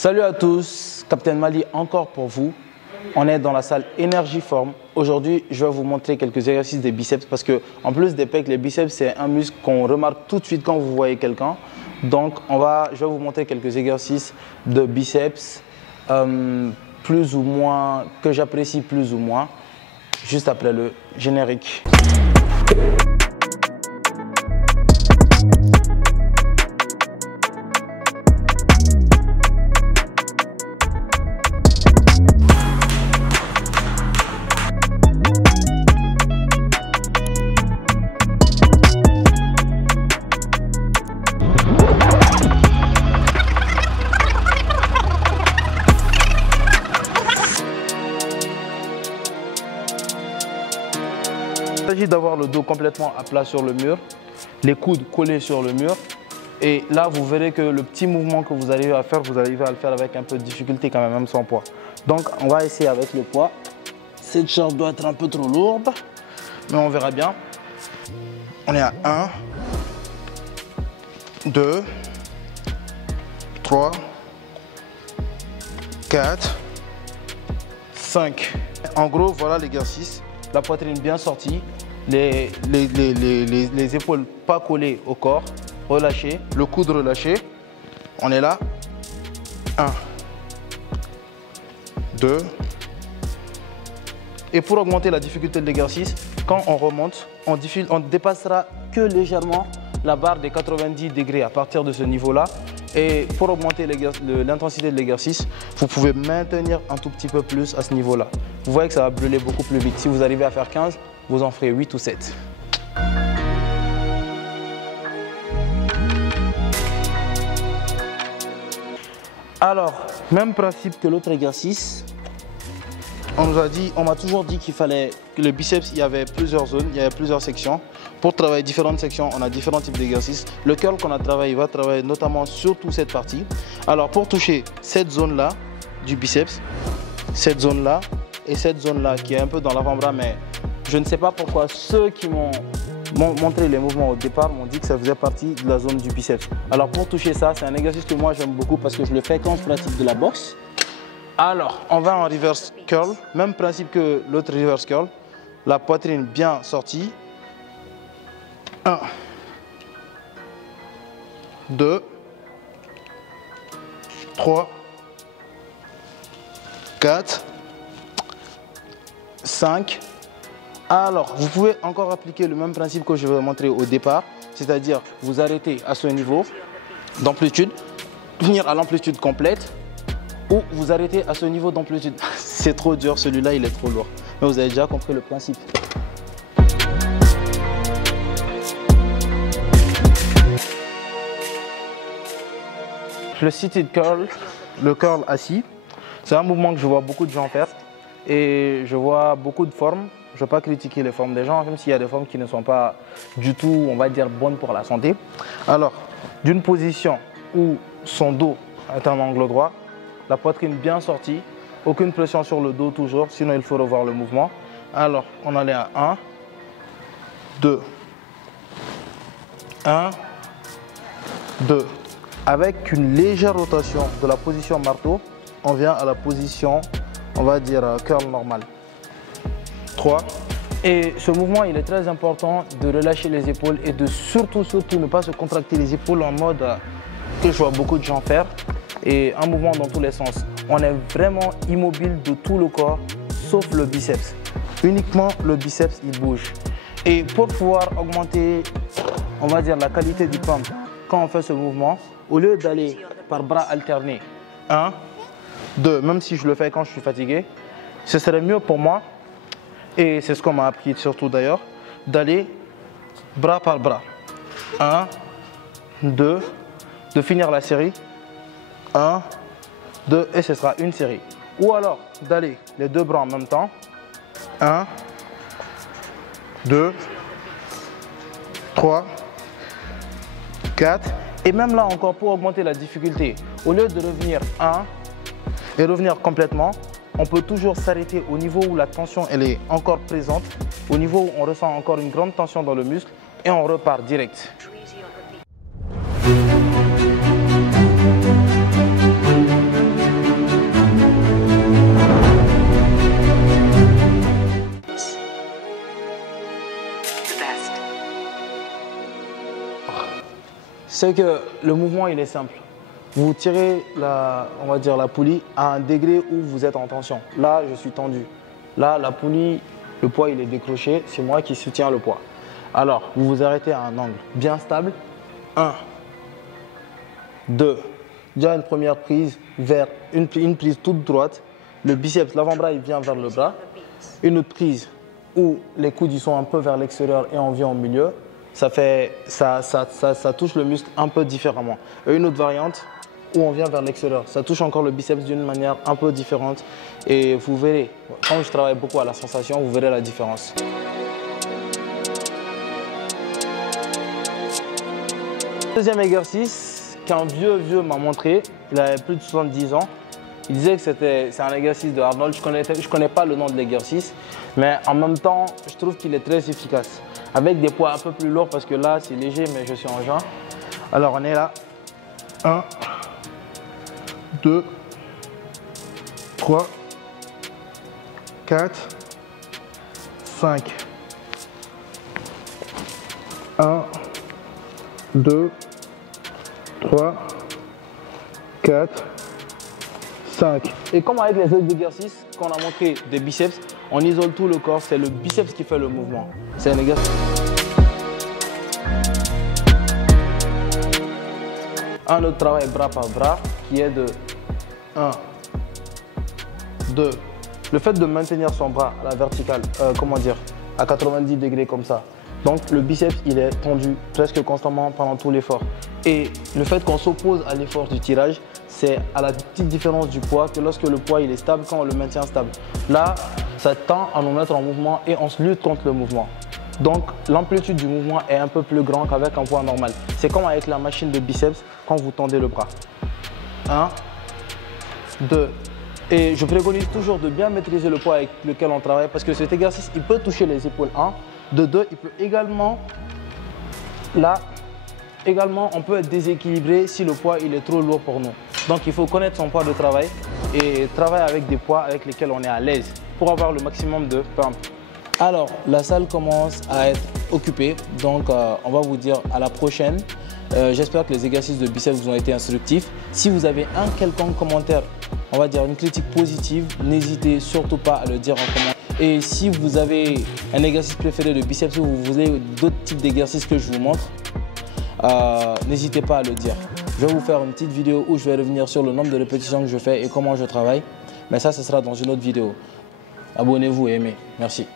Salut à tous, Captain Mali encore pour vous. On est dans la salle Energy Form. Aujourd'hui, je vais vous montrer quelques exercices des biceps parce que en plus des pecs, les biceps c'est un muscle qu'on remarque tout de suite quand vous voyez quelqu'un. Donc, je vais vous montrer quelques exercices de biceps plus ou moins, que j'apprécie plus ou moins, juste après le générique. Il s'agit d'avoir le dos complètement à plat sur le mur, les coudes collés sur le mur. Et là, vous verrez que le petit mouvement que vous arrivez à faire, vous arrivez à le faire avec un peu de difficulté quand même sans poids. Donc, on va essayer avec le poids. Cette charge doit être un peu trop lourde, mais on verra bien. On est à 1, 2, 3, 4, 5. En gros, voilà l'exercice. La poitrine bien sortie, les épaules pas collées au corps, relâchées, le coude relâché. On est là. 1, 2. Et pour augmenter la difficulté de l'exercice, quand on remonte, on dépassera que légèrement la barre des 90 degrés à partir de ce niveau-là. Et pour augmenter l'intensité de l'exercice, vous pouvez maintenir un tout petit peu plus à ce niveau-là. Vous voyez que ça va brûler beaucoup plus vite. Si vous arrivez à faire 15, vous en ferez 8 ou 7. Alors, même principe que l'autre exercice. On m'a toujours dit qu'il fallait que le biceps, il y avait plusieurs zones, il y avait plusieurs sections. Pour travailler différentes sections, on a différents types d'exercices. Le curl qu'on a travaillé va travailler notamment surtout cette partie. Alors pour toucher cette zone-là du biceps, cette zone-là et cette zone-là qui est un peu dans l'avant-bras, mais je ne sais pas pourquoi ceux qui m'ont montré les mouvements au départ m'ont dit que ça faisait partie de la zone du biceps. Alors pour toucher ça, c'est un exercice que moi j'aime beaucoup parce que je le fais quand je pratique de la boxe. Alors, on va en reverse curl, même principe que l'autre reverse curl. La poitrine bien sortie. 1, 2, 3, 4, 5. Alors, vous pouvez encore appliquer le même principe que je vais vous montrer au départ, c'est-à-dire vous arrêtez à ce niveau d'amplitude, venir à l'amplitude complète, ou vous arrêtez à ce niveau d'amplitude. C'est trop dur, celui-là il est trop lourd. Mais vous avez déjà compris le principe. Le seated curl, le curl assis, c'est un mouvement que je vois beaucoup de gens faire. Et je vois beaucoup de formes. Je ne veux pas critiquer les formes des gens, même s'il y a des formes qui ne sont pas du tout, on va dire, bonnes pour la santé. Alors, d'une position où son dos est en angle droit, la poitrine bien sortie, aucune pression sur le dos toujours, sinon il faut revoir le mouvement. Alors, on allait à 1, 2, 1, 2. Avec une légère rotation de la position marteau, on vient à la position, on va dire, curl normal. 3. Et ce mouvement, il est très important de relâcher les épaules et de surtout ne pas se contracter les épaules en mode que je vois beaucoup de gens faire. Et un mouvement dans tous les sens. On est vraiment immobile de tout le corps, sauf le biceps. Uniquement le biceps, il bouge. Et pour pouvoir augmenter, on va dire, la qualité du pump, quand on fait ce mouvement, au lieu d'aller par bras alternés, 1, 2, même si je le fais quand je suis fatigué, ce serait mieux pour moi, et c'est ce qu'on m'a appris surtout d'ailleurs, d'aller bras par bras. 1, 2, de finir la série. 1, 2, et ce sera une série. Ou alors d'aller les deux bras en même temps. 1, 2, 3, 4. Et même là encore, pour augmenter la difficulté, au lieu de revenir 1 et revenir complètement, on peut toujours s'arrêter au niveau où la tension elle est encore présente, au niveau où on ressent encore une grande tension dans le muscle, et on repart direct. c'est que le mouvement il est simple. Vous tirez on va dire la poulie à un degré où vous êtes en tension. Là, je suis tendu. Là, la poulie, le poids il est décroché, c'est moi qui soutiens le poids. Alors, vous vous arrêtez à un angle bien stable. 1, 2, déjà une première prise vers une prise toute droite. Le biceps, l'avant-bras il vient vers le bras. Une autre prise où les coudes ils sont un peu vers l'extérieur et on vient au milieu. Ça touche le muscle un peu différemment. Et une autre variante où on vient vers l'extérieur. Ça touche encore le biceps d'une manière un peu différente. Et vous verrez, quand je travaille beaucoup à la sensation, vous verrez la différence. Deuxième exercice qu'un vieux m'a montré, il avait plus de 70 ans. Il disait que c'est un exercice de Arnold. Je connais pas le nom de l'exercice, mais en même temps, je trouve qu'il est très efficace. Avec des poids un peu plus lourds parce que là, c'est léger, mais je suis en juin. Alors, on est là. 1, 2, 3, 4, 5. 1, 2, 3, 4, 5. Et comme avec les autres exercices qu'on a montré des biceps, on isole tout le corps, c'est le biceps qui fait le mouvement. C'est un exercice. Un autre travail bras par bras qui est de 1, 2. Le fait de maintenir son bras à la verticale, à 90 degrés comme ça. Donc le biceps il est tendu presque constamment pendant tout l'effort. Et le fait qu'on s'oppose à l'effort du tirage, c'est à la petite différence du poids que lorsque le poids il est stable, quand on le maintient stable. Là, ça tend à nous mettre en mouvement et on se lutte contre le mouvement. Donc l'amplitude du mouvement est un peu plus grande qu'avec un poids normal. C'est comme avec la machine de biceps quand vous tendez le bras. 1, 2. Et je préconise toujours de bien maîtriser le poids avec lequel on travaille parce que cet exercice, il peut toucher les épaules 1. De 2, il peut également, on peut être déséquilibré si le poids il est trop lourd pour nous. Donc il faut connaître son poids de travail et travailler avec des poids avec lesquels on est à l'aise pour avoir le maximum de pump. Alors, la salle commence à être occupée, donc on va vous dire à la prochaine. J'espère que les exercices de biceps vous ont été instructifs. Si vous avez un quelconque commentaire, on va dire une critique positive, n'hésitez surtout pas à le dire en commentaire. Et si vous avez un exercice préféré de biceps ou vous voulez d'autres types d'exercices que je vous montre, n'hésitez pas à le dire. Je vais vous faire une petite vidéo où je vais revenir sur le nombre de répétitions que je fais et comment je travaille. Mais ça, ce sera dans une autre vidéo. Abonnez-vous et aimez. Merci.